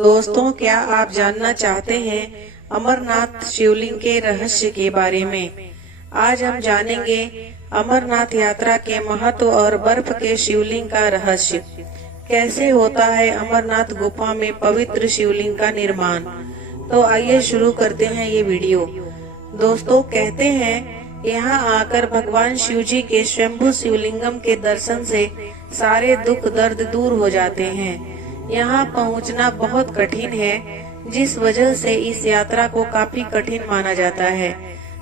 दोस्तों, क्या आप जानना चाहते हैं अमरनाथ शिवलिंग के रहस्य के बारे में? आज हम जानेंगे अमरनाथ यात्रा के महत्व और बर्फ के शिवलिंग का रहस्य। कैसे होता है अमरनाथ गुफा में पवित्र शिवलिंग का निर्माण। तो आइए शुरू करते हैं ये वीडियो। दोस्तों, कहते हैं यहाँ आकर भगवान शिव जी के स्वयंभू शिवलिंगम के दर्शन से सारे दुख दर्द दूर हो जाते हैं। यहाँ पहुँचना बहुत कठिन है, जिस वजह से इस यात्रा को काफी कठिन माना जाता है।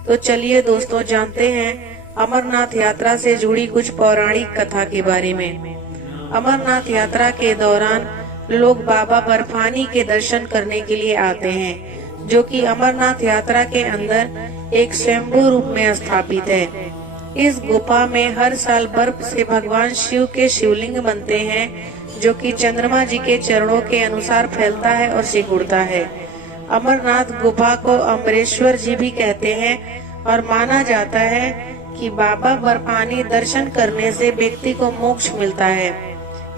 तो चलिए दोस्तों, जानते हैं अमरनाथ यात्रा से जुड़ी कुछ पौराणिक कथा के बारे में। अमरनाथ यात्रा के दौरान लोग बाबा बर्फानी के दर्शन करने के लिए आते हैं, जो कि अमरनाथ यात्रा के अंदर एक स्वयंभू रूप में स्थापित है। इस गुफा में हर साल बर्फ से भगवान शिव के शिवलिंग बनते हैं, जो कि चंद्रमा जी के चरणों के अनुसार फैलता है और सिकुड़ता है। अमरनाथ गुफा को अमरेश्वर जी भी कहते हैं और माना जाता है कि बाबा बर्फानी दर्शन करने से व्यक्ति को मोक्ष मिलता है।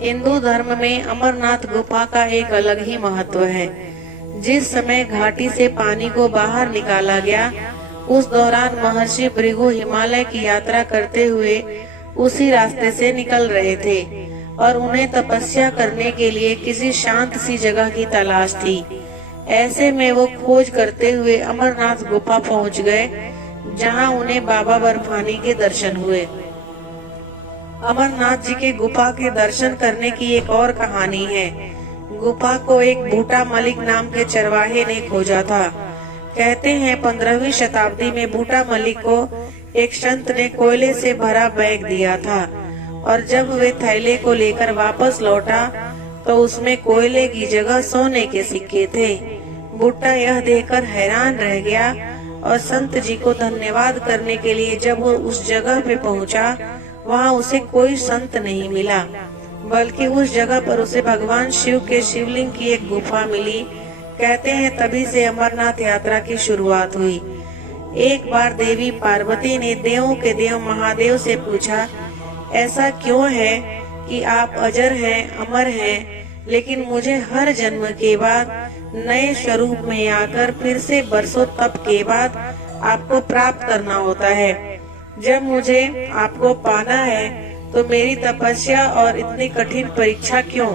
हिंदू धर्म में अमरनाथ गुफा का एक अलग ही महत्व है। जिस समय घाटी से पानी को बाहर निकाला गया, उस दौरान महर्षि भृगु हिमालय की यात्रा करते हुए उसी रास्ते से निकल रहे थे और उन्हें तपस्या करने के लिए किसी शांत सी जगह की तलाश थी। ऐसे में वो खोज करते हुए अमरनाथ गुफा पहुंच गए, जहां उन्हें बाबा बर्फानी के दर्शन हुए। अमरनाथ जी के गुफा के दर्शन करने की एक और कहानी है। गुफा को एक बूटा मलिक नाम के चरवाहे ने खोजा था। कहते हैं 15वीं शताब्दी में बूटा मलिक को एक संत ने कोयले से भरा बैग दिया था, और जब वे थैले को लेकर वापस लौटा तो उसमें कोयले की जगह सोने के सिक्के थे। बूटा यह देखकर हैरान रह गया और संत जी को धन्यवाद करने के लिए जब वो उस जगह पे पहुंचा, वहां उसे कोई संत नहीं मिला, बल्कि उस जगह पर उसे भगवान शिव के शिवलिंग की एक गुफा मिली। कहते हैं तभी से अमरनाथ यात्रा की शुरुआत हुई। एक बार देवी पार्वती ने देवों के देव महादेव से पूछा, ऐसा क्यों है कि आप अजर हैं, अमर हैं, लेकिन मुझे हर जन्म के बाद नए स्वरूप में आकर फिर से बरसों तप के बाद आपको प्राप्त करना होता है। जब मुझे आपको पाना है तो मेरी तपस्या और इतनी कठिन परीक्षा क्यों?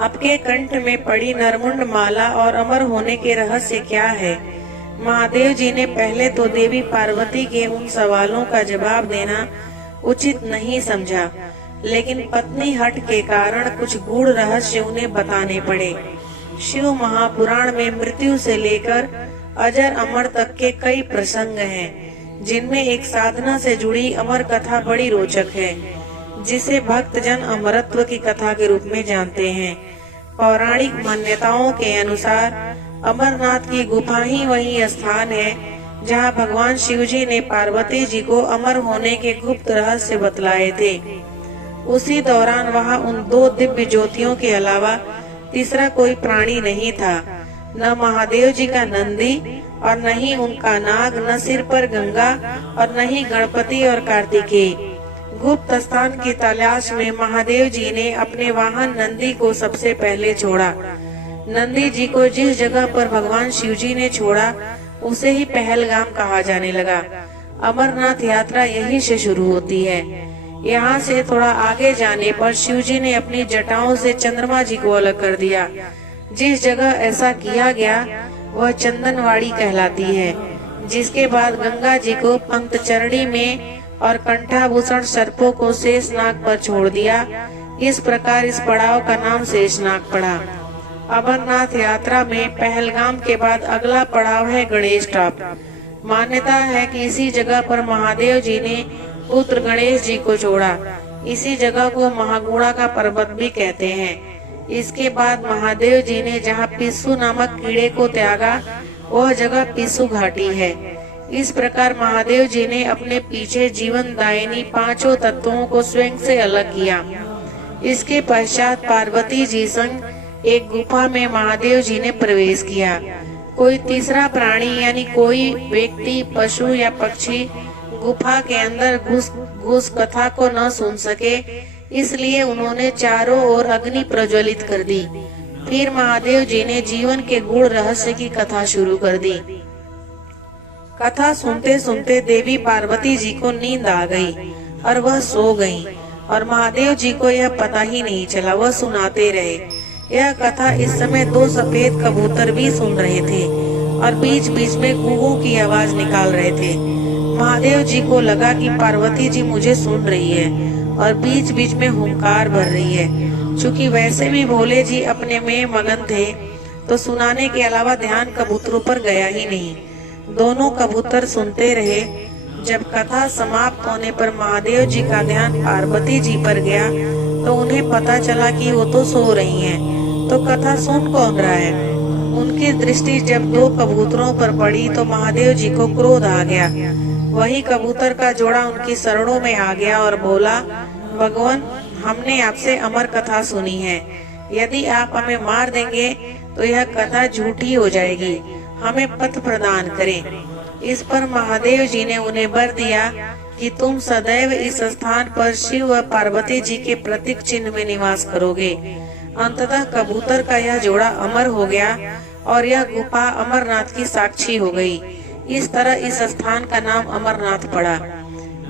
आपके कंठ में पड़ी नरमुंड माला और अमर होने के रहस्य क्या है? महादेव जी ने पहले तो देवी पार्वती के उन सवालों का जवाब देना उचित नहीं समझा, लेकिन पत्नी हट के कारण कुछ गूढ़ रहस्य उन्हें बताने पड़े। शिव महापुराण में मृत्यु से लेकर अजर अमर तक के कई प्रसंग हैं, जिनमें एक साधना से जुड़ी अमर कथा बड़ी रोचक है, जिसे भक्तजन अमरत्व की कथा के रूप में जानते हैं। पौराणिक मान्यताओं के अनुसार अमरनाथ की गुफा ही वही स्थान है जहां भगवान शिव जी ने पार्वती जी को अमर होने के गुप्त रहस्य बतलाए थे। उसी दौरान वहां उन दो दिव्य ज्योतियों के अलावा तीसरा कोई प्राणी नहीं था। न महादेव जी का नंदी और न ही उनका नाग, न सिर पर गंगा और न ही गणपति और कार्तिकेय। गुप्त स्थान की तलाश में महादेव जी ने अपने वाहन नंदी को सबसे पहले छोड़ा। नंदी जी को जिस जगह पर भगवान शिव जी ने छोड़ा उसे ही पहलगाम कहा जाने लगा। अमरनाथ यात्रा यहीं से शुरू होती है। यहाँ से थोड़ा आगे जाने पर शिव जी ने अपनी जटाओं से चंद्रमा जी को अलग कर दिया। जिस जगह ऐसा किया गया वह चंदनवाड़ी कहलाती है, जिसके बाद गंगा जी को पंक्तचरणी में और कंठाभूषण सर्पों को शेषनाग पर छोड़ दिया। इस प्रकार इस पड़ाव का नाम शेषनाग पड़ा। अमरनाथ यात्रा में पहलगाम के बाद अगला पड़ाव है गणेश टॉप। मान्यता है कि इसी जगह पर महादेव जी ने पुत्र गणेश जी को छोड़ा। इसी जगह को महागुणा का पर्वत भी कहते हैं। इसके बाद महादेव जी ने जहां पिस्सू नामक कीड़े को त्यागा, वह जगह पिस्सू घाटी है। इस प्रकार महादेव जी ने अपने पीछे जीवन दायिनी पांचों तत्वों को स्वयं से अलग किया। इसके पश्चात पार्वती जी संग एक गुफा में महादेव जी ने प्रवेश किया। कोई तीसरा प्राणी यानी कोई व्यक्ति, पशु या पक्षी गुफा के अंदर घुस कथा को न सुन सके, इसलिए उन्होंने चारों ओर अग्नि प्रज्वलित कर दी। फिर महादेव जी ने जीवन के गूढ़ रहस्य की कथा शुरू कर दी। कथा सुनते सुनते देवी पार्वती जी को नींद आ गई और वह सो गईं और महादेव जी को यह पता ही नहीं चला, वह सुनाते रहे। यह कथा इस समय 2 सफेद कबूतर भी सुन रहे थे और बीच बीच में कूहू की आवाज निकाल रहे थे। महादेव जी को लगा कि पार्वती जी मुझे सुन रही है और बीच बीच में हुंकार भर रही है। चूंकि वैसे भी भोले जी अपने में मगन थे तो सुनाने के अलावा ध्यान कबूतरों पर गया ही नहीं। दोनों कबूतर सुनते रहे। जब कथा समाप्त होने पर महादेव जी का ध्यान पार्वती जी पर गया तो उन्हें पता चला कि वो तो सो रही हैं, तो कथा सुन कौन रहा है। उनकी दृष्टि जब 2 कबूतरों पर पड़ी तो महादेव जी को क्रोध आ गया। वही कबूतर का जोड़ा उनकी शरणों में आ गया और बोला, भगवान, हमने आपसे अमर कथा सुनी है, यदि आप हमें मार देंगे तो यह कथा झूठी हो जाएगी, हमें पथ प्रदान करें। इस पर महादेव जी ने उन्हें वर दिया कि तुम सदैव इस स्थान पर शिव व पार्वती जी के प्रतीक चिन्ह में निवास करोगे। अंततः कबूतर का यह जोड़ा अमर हो गया और यह गुफा अमरनाथ की साक्षी हो गई। इस तरह इस स्थान का नाम अमरनाथ पड़ा।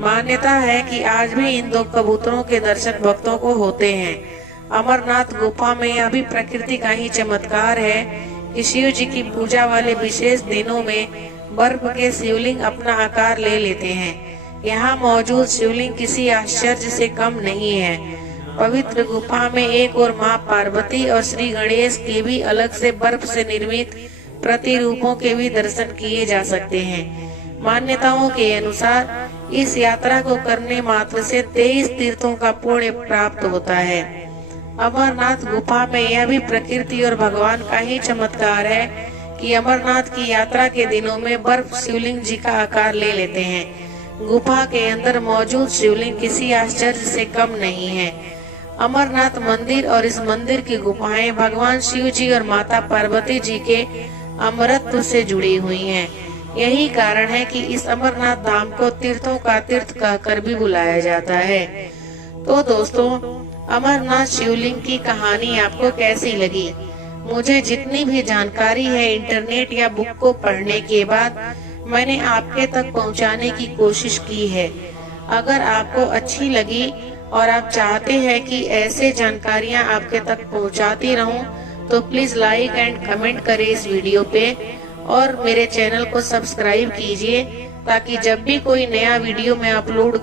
मान्यता है कि आज भी इन 2 कबूतरों के दर्शन भक्तों को होते हैं। अमरनाथ गुफा में यह भी प्रकृति का ही चमत्कार है कि शिव जी की पूजा वाले विशेष दिनों में बर्फ के शिवलिंग अपना आकार ले लेते हैं। यहाँ मौजूद शिवलिंग किसी आश्चर्य से कम नहीं है। पवित्र गुफा में एक और माँ पार्वती और श्री गणेश के भी अलग से बर्फ से निर्मित प्रतिरूपों के भी दर्शन किए जा सकते हैं। मान्यताओं के अनुसार इस यात्रा को करने मात्र से 23 तीर्थों का पुण्य प्राप्त होता है। अमरनाथ गुफा में यह भी प्रकृति और भगवान का ही चमत्कार है कि अमरनाथ की यात्रा के दिनों में बर्फ शिवलिंग जी का आकार ले लेते हैं। गुफा के अंदर मौजूद शिवलिंग किसी आश्चर्य से कम नहीं है। अमरनाथ मंदिर और इस मंदिर की गुफाएं भगवान शिव जी और माता पार्वती जी के अमरत्व से जुड़ी हुई हैं। यही कारण है कि इस अमरनाथ धाम को तीर्थों का तीर्थ कहकर भी बुलाया जाता है। तो दोस्तों, अमरनाथ शिवलिंग की कहानी आपको कैसी लगी? मुझे जितनी भी जानकारी है इंटरनेट या बुक को पढ़ने के बाद मैंने आपके तक पहुंचाने की कोशिश की है। अगर आपको अच्छी लगी और आप चाहते हैं कि ऐसे जानकारियां आपके तक पहुंचाती रहूं, तो प्लीज लाइक एंड कमेंट करें इस वीडियो पे और मेरे चैनल को सब्सक्राइब कीजिए ताकि जब भी कोई नया वीडियो मैं अपलोड